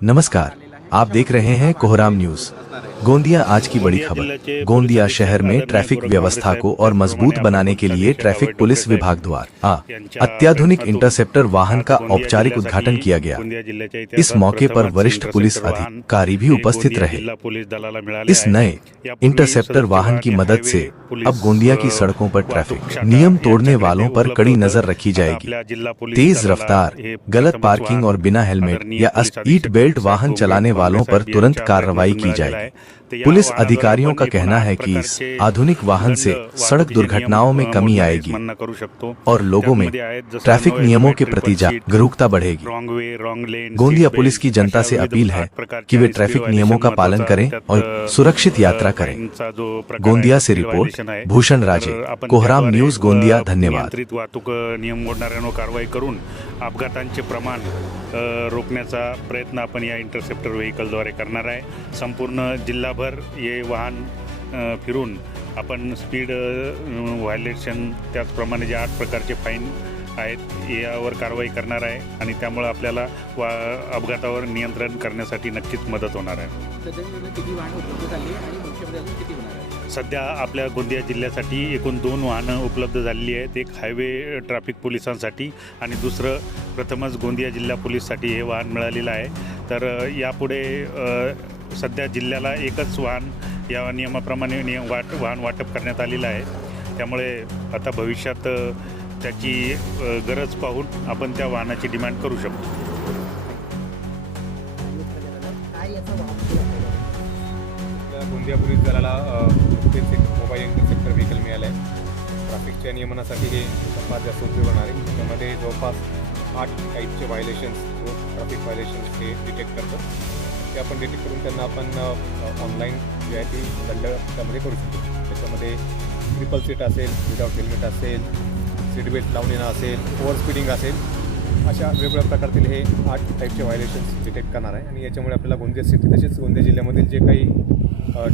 नमस्कार, आप देख रहे हैं कोहराम न्यूज। गोंदिया आज की बड़ी खबर। गोंदिया शहर में ट्रैफिक व्यवस्था को और मजबूत बनाने के लिए ट्रैफिक पुलिस विभाग द्वारा अत्याधुनिक इंटरसेप्टर वाहन का औपचारिक उद्घाटन किया गया। इस मौके पर वरिष्ठ पुलिस अधिकारी भी उपस्थित रहे। इस नए इंटरसेप्टर वाहन की मदद से अब गोंदिया की सड़कों पर ट्रैफिक नियम तोड़ने वालों पर कड़ी नजर रखी जाएगी। तेज रफ्तार, गलत पार्किंग और बिना हेलमेट या सीट बेल्ट वाहन चलाने वालों पर तुरंत कार्रवाई की जाएगी। पुलिस अधिकारियों का कहना है कि इस आधुनिक वाहन से सड़क दुर्घटनाओं में कमी आएगी और लोगों में ट्रैफिक नियमों के प्रति जागरूकता बढ़ेगी। गोंदिया पुलिस की जनता से अपील है कि वे ट्रैफिक नियमों का पालन करें और सुरक्षित यात्रा करें। गोंदिया से रिपोर्ट भूषण राजे, कोहराम न्यूज गोंदिया। धन्यवाद। वाहतूक नियम मोडणाऱ्यांवर कारवाई करून अपघातांचे प्रमाण रोखण्याचा प्रयत्न आपण या इंटरसेप्टर व्हेकलद्वारे करणार आहे। संपूर्ण जिल्हाभर हे वाहन फिरून आपण स्पीड व्हायलेशन त्याचप्रमाणे जे 8 प्रकारचे फाईन आहेत यावर कारवाई करणार आहे आणि त्यामुळे आपल्याला अपघातावर नियंत्रण करण्यासाठी नक्कीच मदत होणार आहे। सध्या आपल्या गोंदिया जिल्ह्यासाठी एकूण 2 वाहनं उपलब्ध झालेली आहेत। एक हायवे ट्रॅफिक पोलिसांसाठी आणि दुसरं प्रथमच गोंदिया जिल्हा पोलीससाठी हे वाहन मिळालेलं आहे। तर यापुढे सध्या जिल्ह्याला एकच वाहन या नियमाप्रमाणे वाहन वाटप करण्यात आलेलं आहे। त्यामुळे आता भविष्यात त्याची गरज पाहून आपण त्या वाहनाची डिमांड करू शकतो। गोंदिया पोलीस दलाला मोबाईल इंटरसेप्टर व्हेकल मिळालं आहे। ट्रॅफिकच्या नियमनासाठी हे फार जास्त उपयोग होणार आहे। त्यामध्ये जवळपास 8 टाईपचे व्हायलेशन्स ट्रॅफिक व्हायलेशन्स हे डिटेक्ट करतं। ते आपण डिटेक्ट करून त्यांना आपण ऑनलाईन जे आहे ती दंड त्यामध्ये करू शकतो। त्याच्यामध्ये ट्रिपल सीट असेल, विदाउट हेल्मेट असेल, सीट बेल्ट लावून येणं असेल, ओव्हर स्पीडिंग असेल, अशा वेगवेगळ्या प्रकारतील हे 8 टाईपचे व्हायलेशन्स डिटेक्ट करणार आहे। आणि याच्यामुळे आपल्याला गोंदिया सिटी तसेच गोंदिया जिल्ह्यामधील जे काही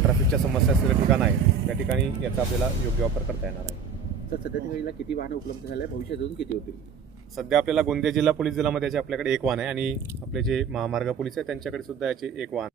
ट्रॅफिकच्या समस्या असलेल्या ठिकाण आहे त्या ठिकाणी याचा आपल्याला योग्य वापर करता येणार आहे। तर सध्या वेळेला किती वाहनं उपलब्ध झाले, भविष्यात अजून किती होतील? सध्या आपल्याला गोंदिया जिल्हा पोलीस दलामध्ये याचे आपल्याकडे 1 वाहन आहे आणि आपले जे महामार्ग पोलीस आहे त्यांच्याकडे सुद्धा याचे 1 वाहन